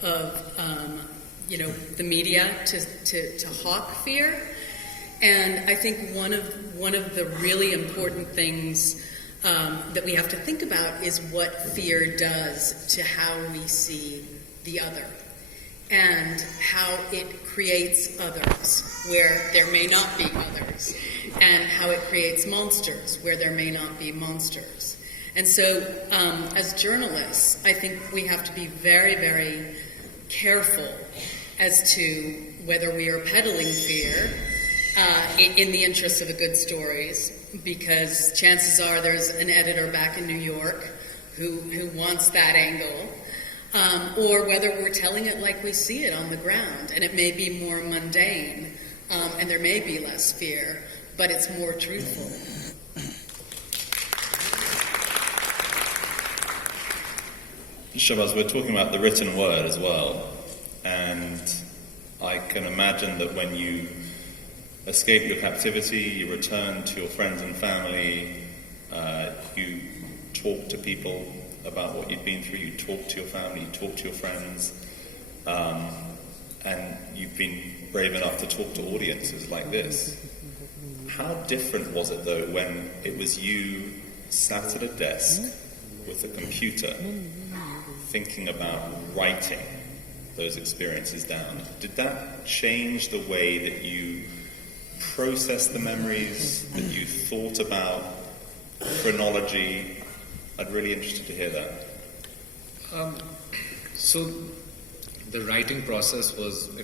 the media to hawk fear. And I think one of the really important things that we have to think about is what fear does to how we see the other, and how it creates others where there may not be others, and how it creates monsters where there may not be monsters. And so, as journalists, I think we have to be very, very careful as to whether we are peddling fear in the interest of the good stories, because chances are there's an editor back in New York who wants that angle, or whether we're telling it like we see it on the ground, and it may be more mundane, and there may be less fear, but it's more truthful. Shahbaz, we're talking about the written word as well, and I can imagine that when you escape your captivity, you return to your friends and family, you talk to people about what you've been through, you talk to your family, you talk to your friends, and you've been brave enough to talk to audiences like this. How different was it, though, when it was you sat at a desk with a computer thinking about writing those experiences down? Did that change the way that you processed the memories, that you thought about chronology? I'd really interested to hear that. So the writing process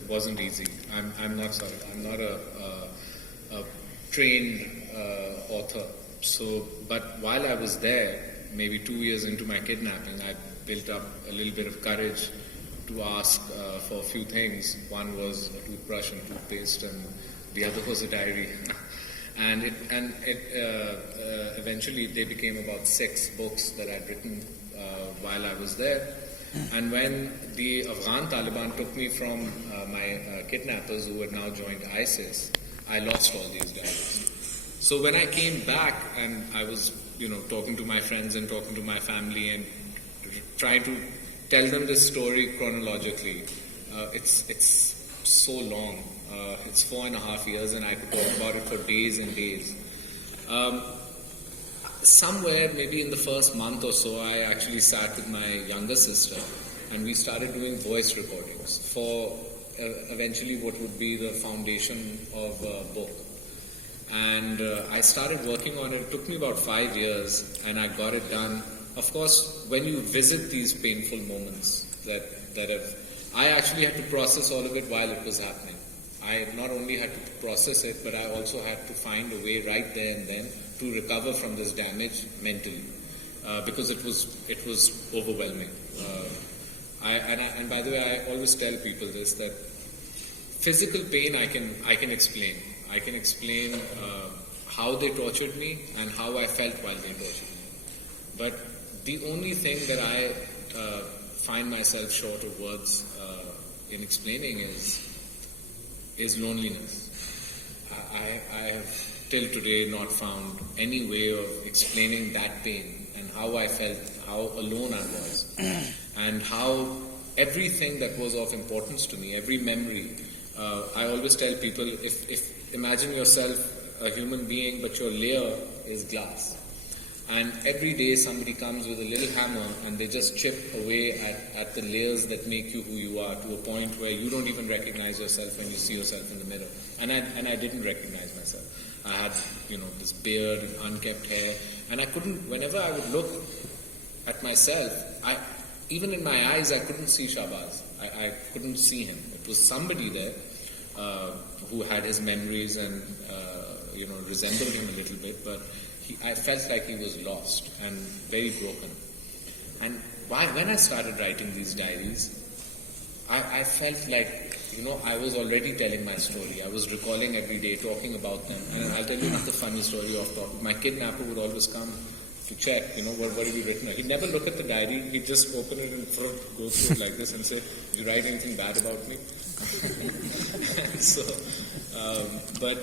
wasn't easy. I'm not a trained author. So, but while I was there, maybe 2 years into my kidnapping, I built up a little bit of courage to ask for a few things. One was a toothbrush and toothpaste, and the other was a diary. And eventually they became about 6 books that I'd written while I was there. And when the Afghan Taliban took me from my kidnappers who had now joined ISIS, I lost all these diaries. So when I came back and I was, talking to my friends and talking to my family and trying to tell them this story chronologically, it's so long. It's 4.5 years, and I could talk about it for days and days. Somewhere, maybe in the first month or so, I actually sat with my younger sister, and we started doing voice recordings for eventually what would be the foundation of a book. And I started working on it. It took me about 5 years, and I got it done. Of course, when you visit these painful moments I actually had to process all of it while it was happening. I not only had to process it, but I also had to find a way right there and then to recover from this damage mentally, because it was overwhelming. And by the way, I always tell people this, that physical pain I can explain. I can explain how they tortured me and how I felt while they tortured me. But the only thing that I find myself short of words in explaining is loneliness. I have till today not found any way of explaining that pain and how I felt, how alone I was, and how everything that was of importance to me, every memory. I always tell people, if imagine yourself a human being, but your layer is glass. And every day somebody comes with a little hammer and they just chip away at the layers that make you who you are, to a point where you don't even recognize yourself when you see yourself in the mirror. And I didn't recognize myself. I had, this beard and unkept hair, and I couldn't, whenever I would look at myself, even in my eyes, I couldn't see Shahbaz. I couldn't see him. It was somebody there who had his memories and, resembled him a little bit, but I felt like he was lost and very broken. And when I started writing these diaries, I felt like, I was already telling my story. I was recalling every day, talking about them. And I'll tell you another funny story off topic. My kidnapper would always come to check, what have you written? He'd never look at the diary. He'd just open it and go through it like this and say, did you write anything bad about me? But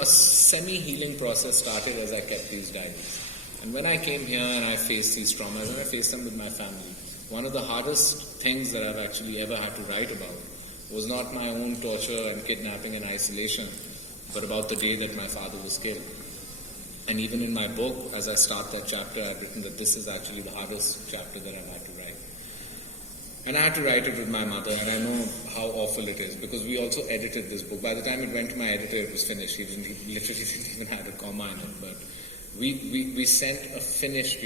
a semi-healing process started as I kept these diaries. And when I came here and I faced these traumas, and I faced them with my family, one of the hardest things that I've actually ever had to write about was not my own torture and kidnapping and isolation, but about the day that my father was killed. And even in my book, as I start that chapter, I've written that this is actually the hardest chapter that I've had to write. And I had to write it with my mother, and I know how awful it is, because we also edited this book. By the time it went to my editor, it was finished. He literally didn't even have a comma in it. But we sent a finished,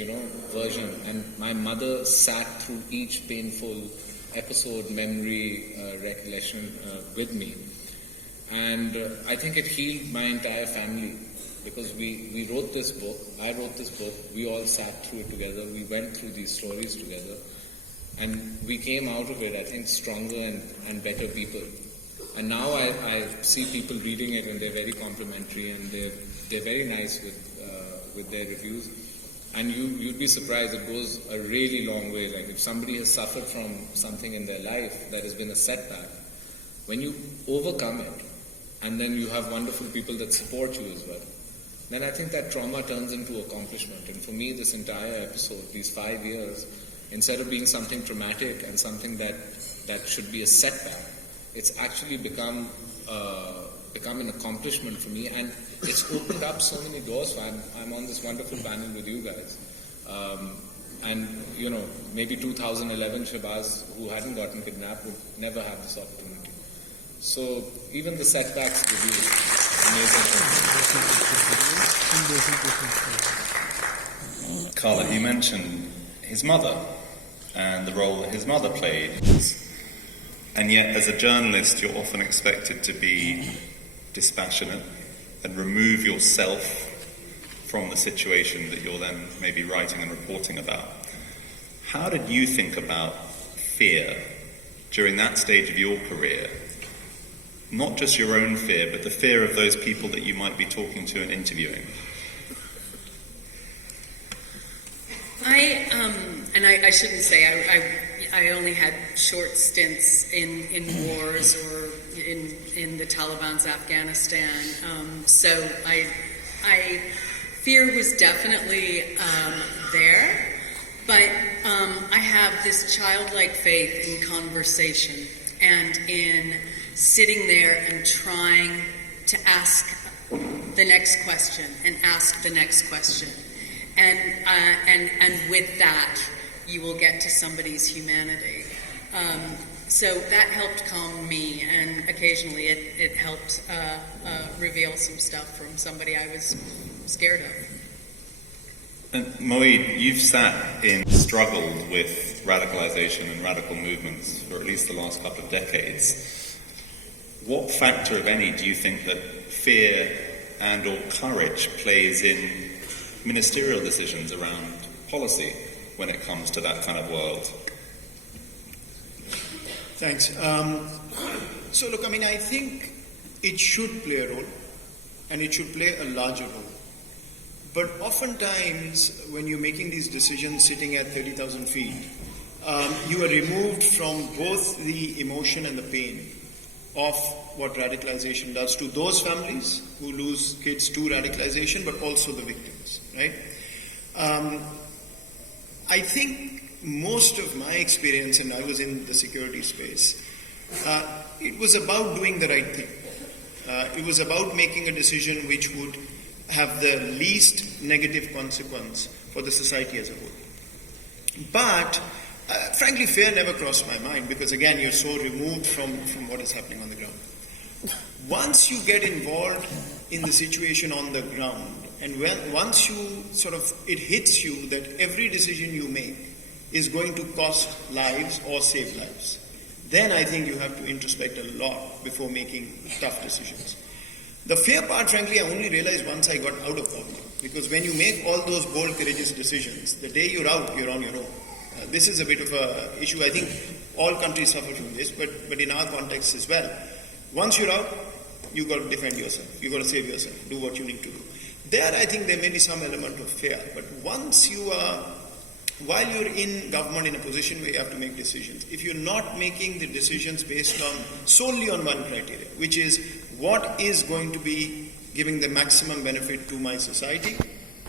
version, and my mother sat through each painful episode, memory, recollection with me. And I think it healed my entire family, because we wrote this book, I wrote this book, we all sat through it together, we went through these stories together, and we came out of it, I think, stronger and better people. And now I see people reading it, and they're very complimentary, and they're very nice with their reviews. And you'd be surprised, it goes a really long way. Like, if somebody has suffered from something in their life that has been a setback, when you overcome it, and then you have wonderful people that support you as well, then I think that trauma turns into accomplishment. And for me, this entire episode, these 5 years, instead of being something traumatic and something that should be a setback, it's actually become an accomplishment for me, and it's opened up so many doors. So I'm on this wonderful panel with you guys. And, maybe 2011 Shahbaz, who hadn't gotten kidnapped, would never have this opportunity. So even the setbacks give you amazing. Carla, you mentioned his mother and the role that his mother played. And yet, as a journalist, you're often expected to be dispassionate and remove yourself from the situation that you're then maybe writing and reporting about. How did you think about fear during that stage of your career? Not just your own fear, but the fear of those people that you might be talking to and interviewing. I shouldn't say I only had short stints in wars or in the Taliban's Afghanistan. So fear was definitely there, but I have this childlike faith in conversation and in sitting there and trying to ask the next question and ask the next question. And with that, you will get to somebody's humanity. So that helped calm me, and occasionally it helped reveal some stuff from somebody I was scared of. And Moeed, you've struggled with radicalization and radical movements for at least the last couple of decades. What factor, if any, do you think that fear and or courage plays in ministerial decisions around policy when it comes to that kind of world? Thanks. So look, I think it should play a role, and it should play a larger role. But oftentimes, when you're making these decisions sitting at 30,000 feet, you are removed from both the emotion and the pain of what radicalization does to those families who lose kids to radicalization, but also the victims, right? I think most of my experience, and I was in the security space, it was about doing the right thing. It was about making a decision which would have the least negative consequence for the society as a whole. But frankly, fear never crossed my mind, because again, you're so removed from what is happening on the ground. Once you get involved in the situation on the ground, and once you it hits you that every decision you make is going to cost lives or save lives, then I think you have to introspect a lot before making tough decisions. The fear part, frankly, I only realized once I got out of government, because when you make all those bold, courageous decisions, the day you're out, you're on your own. This is a bit of an issue. I think all countries suffer from this, but in our context as well. Once you're out, you've got to defend yourself. You've got to save yourself. Do what you need to do. There, I think there may be some element of fear. But once you are, while you're in government in a position where you have to make decisions, if you're not making the decisions based on solely on one criteria, which is what is going to be giving the maximum benefit to my society,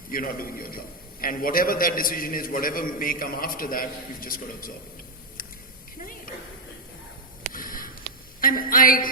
you're not doing your job. And whatever that decision is, whatever may come after that, you've just got to absorb it. Can I